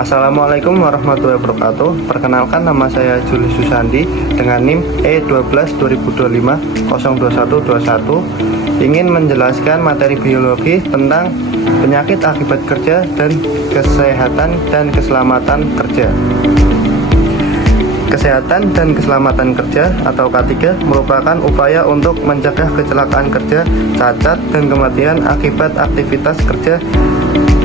Assalamualaikum warahmatullahi wabarakatuh. Perkenalkan, nama saya Julius Susandi dengan NIM E12 2025 02121. Ingin menjelaskan materi biologi tentang penyakit akibat kerja dan kesehatan dan keselamatan kerja. Kesehatan dan keselamatan kerja atau K3 merupakan upaya untuk mencegah kecelakaan kerja, cacat, dan kematian akibat aktivitas kerja.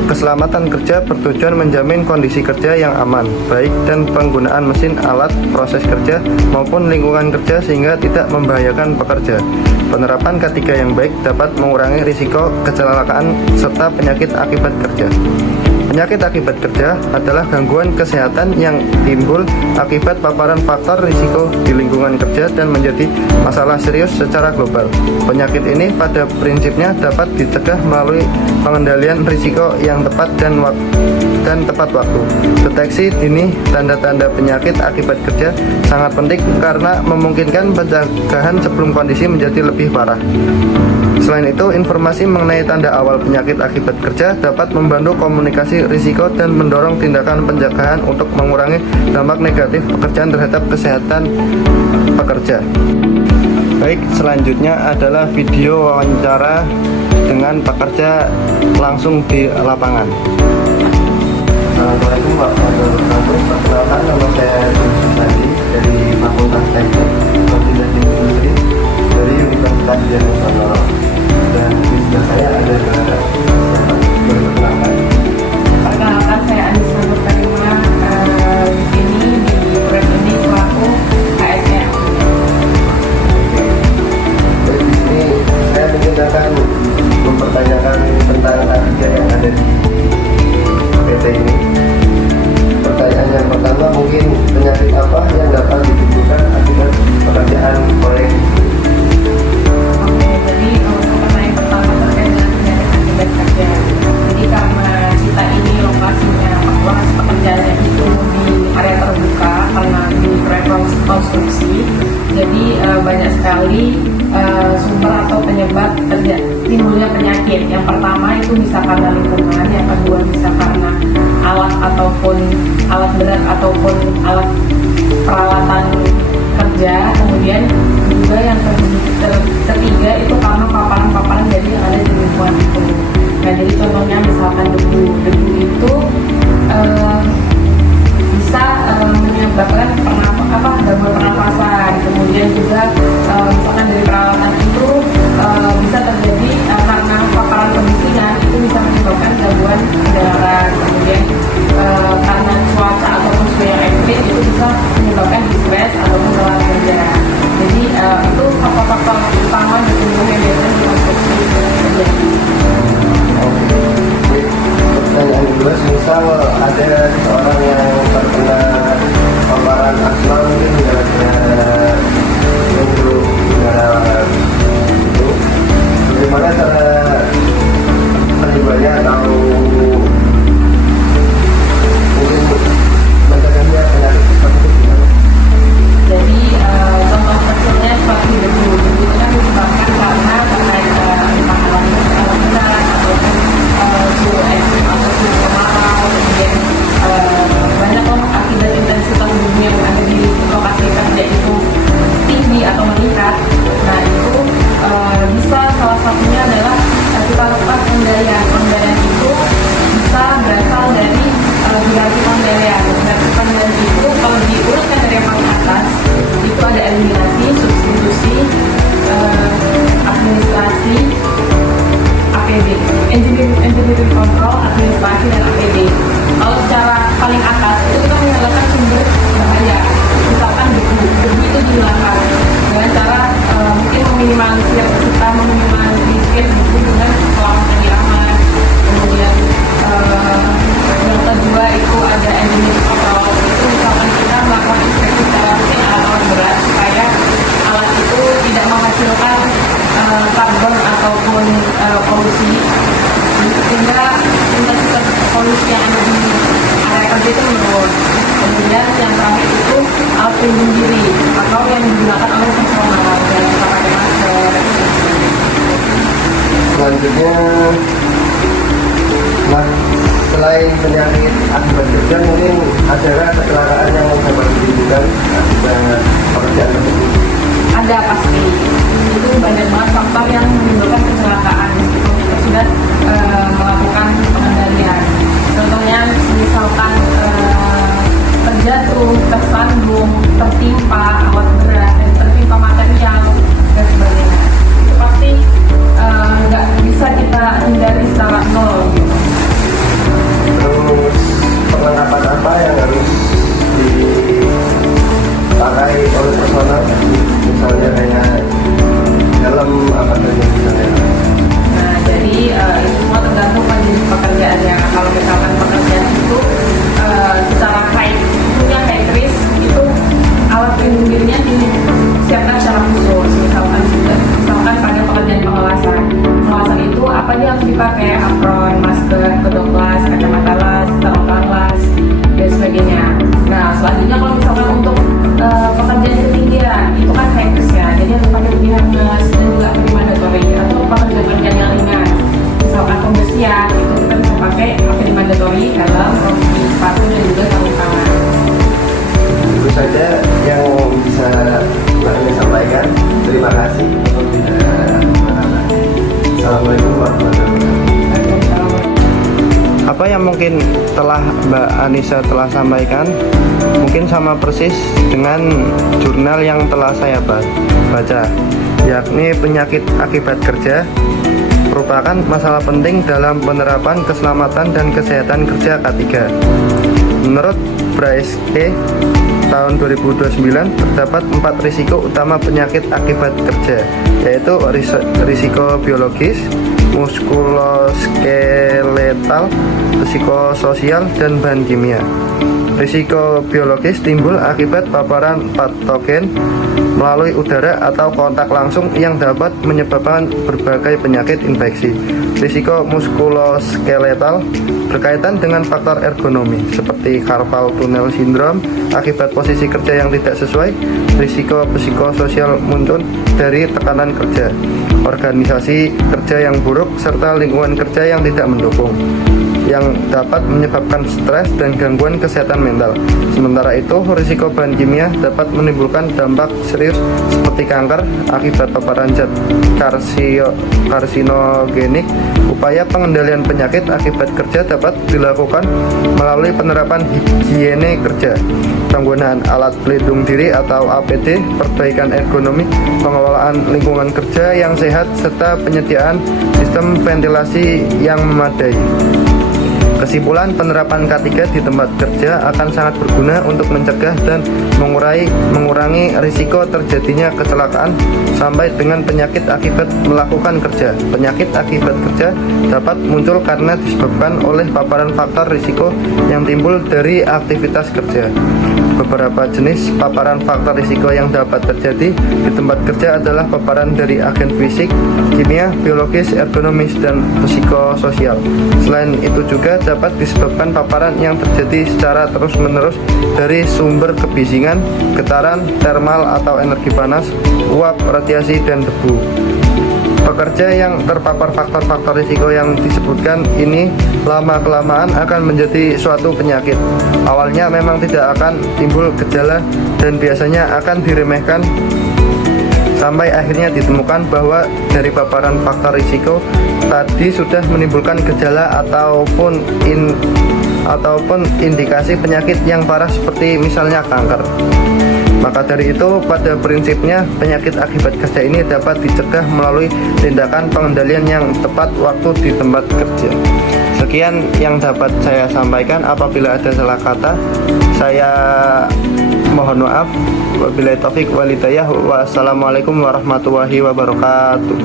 Keselamatan kerja bertujuan menjamin kondisi kerja yang aman, baik dan penggunaan mesin, alat, proses kerja, maupun lingkungan kerja sehingga tidak membahayakan pekerja. Penerapan K3 yang baik dapat mengurangi risiko kecelakaan serta penyakit akibat kerja. Penyakit akibat kerja adalah gangguan kesehatan yang timbul akibat paparan faktor risiko di lingkungan kerja dan menjadi masalah serius secara global. Penyakit ini pada prinsipnya dapat dicegah melalui pengendalian risiko yang tepat dan tepat waktu. Deteksi dini tanda-tanda penyakit akibat kerja sangat penting karena memungkinkan pencegahan sebelum kondisi menjadi lebih parah. Selain itu, informasi mengenai tanda awal penyakit akibat kerja dapat membantu komunikasi risiko dan mendorong tindakan pencegahan untuk mengurangi dampak negatif pekerjaan terhadap kesehatan pekerja. Baik, selanjutnya adalah video wawancara dengan pekerja langsung di lapangan. Assalamualaikum warahmatullahi wabarakatuh. Perkenalkan, nama saya Julius Susandi dari Fakultas Teknik Koordinasi Industri dari Universitas Diponegoro. Dan di sebelah saya ada siapa? Perkenalkan. Perkenalkan, saya Anissa Nurkarima, di sini di proyek ini selaku ASN. Jadi di sini saya mungkin akan mempertanyakan tentang kerja yang ada di PT ini. Pertanyaan yang pertama, mungkin penyakit apa yang dapat ditimbulkan akibat pekerjaan proyek? Oke, jadi untuk pertanyaan pertama terkait dengan penyakit akibat kerja. Jadi karena kita ini lokasi pekerjaannya itu di area terbuka karena di proyek konstruksi, jadi banyak sekali sumber atau penyebab timbulnya penyakit. Yang pertama itu bisa karena lingkungan, yang kedua bisa karena alat ataupun alat berat ataupun alat peralatan kerja, kemudian juga yang ketiga itu karena paparan-paparan dari yang ada di lingkungan itu. Nah, jadi contohnya misalkan debu itu bisa menyebabkan gangguan pernafasan. Kemudian juga misalkan dari peralatan itu bisa terjadi karena paparan kemiskinan itu bisa menyebabkan gangguan kendaraan. Kemudian karena cuaca ataupun suhu yang ekstrim itu bisa menyebabkan distress ataupun lelah kerja. Jadi itu faktor-faktor utama di timbulnya biasanya di konstruksi terjadi. Pertanyaan kedua, misal ada seorang yang terkena paparan asma, mungkin gara-gara menghirup udara itu, bagaimana cara penyebabnya atau mungkin mencegahnya penyakit seperti itu gimana? Jadi contoh kecilnya seperti debu itu kan disebabkan karena terkait makanan berat ataupun suhu ekstrim atau suhu kemarau, kemudian banyak akibat intensitas bumi yang ada di lokasi kerja itu tinggi atau meningkat. Nah, itu bisa salah satunya adalah kita lakukan pengendalian. Pengendalian itu bisa berasal dari hierarki pengendalian. Hierarki pengendalian itu kalau diurutkan dari yang paling atas itu ada eliminasi, substitusi, administrasi, APD, engineering control, administrasi, dan APD. Kalau secara paling atas itu kita menghilangkan sumber bahaya, misalkan debu itu dihilangkan dengan cara mungkin meminimalisir debu dengan kolam penyiraman. Kemudian yang kedua itu ada engineering control, itu misalkan kita melakukan inspeksi secara rutin alat berat supaya alat itu tidak menghasilkan karbon ataupun polusi, sehingga intensitas polusi yang ada di area kerja itu menurun. Kemudian yang terakhir itu alat pelindung diri atau yang digunakan oleh personal dan kita pakai masker. Selanjutnya, nah, selain penyakit akibat kerja, mungkin ada kecelakaan yang dapat ditimbulkan akibat pekerjaan tersebut? Ada pasti, itu banyak banget faktor yang menimbulkan kecelakaan meskipun kita sudah melakukan pengendalian. Contohnya misalkan terjatuh, tersandung, tertimpa alat berat, tertimpa material dan sebagainya. Itu pasti nggak bisa kita hindari secara nol gitu. Terus perlengkapan apa yang harus dipakai oleh personal, misalnya kayak helm apa saja misalnya? Nah, jadi itu semua tergantung pada jenis pekerjaannya. Kalau misalkan pekerjaan itu secara punya high risk, itu alat pelindung dirinya disiapkan secara khusus. Misalkan pada pekerjaan pengelasan itu apa aja harus dipakai: apron, masker, kedok las, kacamata las, sarung las, dan sebagainya. Nah, selanjutnya kalau misalkan untuk pekerjaan ketinggian itu kan high risk ya, jadi harus pakai body harness dan juga body mandatory. Atau pekerjaan yang ringan, misalkan pembersihan, itu kita bisa pakai body mandatory, helm, rompi, sepatu, dan juga sarung tangan. Itu saja yang bisa Mbak Eni sampaikan. Terima kasih. Assalamualaikum warahmatullahi wabarakatuh. Apa yang mungkin telah Mbak Anissa telah sampaikan mungkin sama persis dengan jurnal yang telah saya baca, yakni penyakit akibat kerja merupakan masalah penting dalam penerapan keselamatan dan kesehatan kerja K3. Menurut BRASK tahun 2029 terdapat 4 risiko utama penyakit akibat kerja, yaitu risiko biologis, muskuloskeletal, psikososial, dan bahan kimia. Risiko biologis timbul akibat paparan patogen melalui udara atau kontak langsung yang dapat menyebabkan berbagai penyakit infeksi. Risiko muskuloskeletal berkaitan dengan faktor ergonomi seperti carpal tunnel syndrome akibat posisi kerja yang tidak sesuai. Risiko psikososial muncul dari tekanan kerja, organisasi kerja yang buruk, serta lingkungan kerja yang tidak mendukung, yang dapat menyebabkan stres dan gangguan kesehatan mental. Sementara itu, risiko bahan kimia dapat menimbulkan dampak serius seperti kanker akibat paparan zat karsinogenik. Upaya pengendalian penyakit akibat kerja dapat dilakukan melalui penerapan higiene kerja, penggunaan alat pelindung diri atau APD, perbaikan ergonomi, pengelolaan lingkungan kerja yang sehat, serta penyediaan sistem ventilasi yang memadai. Kesimpulan, penerapan K3 di tempat kerja akan sangat berguna untuk mencegah dan mengurangi risiko terjadinya kecelakaan sampai dengan penyakit akibat melakukan kerja. Penyakit akibat kerja dapat muncul karena disebabkan oleh paparan faktor risiko yang timbul dari aktivitas kerja. Beberapa jenis paparan faktor risiko yang dapat terjadi di tempat kerja adalah paparan dari agen fisik, kimia, biologis, ergonomis, dan psikososial. Selain itu juga dapat disebabkan paparan yang terjadi secara terus-menerus dari sumber kebisingan, getaran, termal atau energi panas, uap, radiasi, dan debu. Pekerja yang terpapar faktor-faktor risiko yang disebutkan ini lama-kelamaan akan menjadi suatu penyakit. Awalnya memang tidak akan timbul gejala dan biasanya akan diremehkan sampai akhirnya ditemukan bahwa dari paparan faktor risiko tadi sudah menimbulkan gejala ataupun indikasi penyakit yang parah seperti misalnya kanker. Maka dari itu, pada prinsipnya penyakit akibat kerja ini dapat dicegah melalui tindakan pengendalian yang tepat waktu di tempat kerja. Sekian yang dapat saya sampaikan. Apabila ada salah kata, saya mohon maaf. Wabillahi taufik wal hidayah. Wassalamualaikum warahmatullahi wabarakatuh.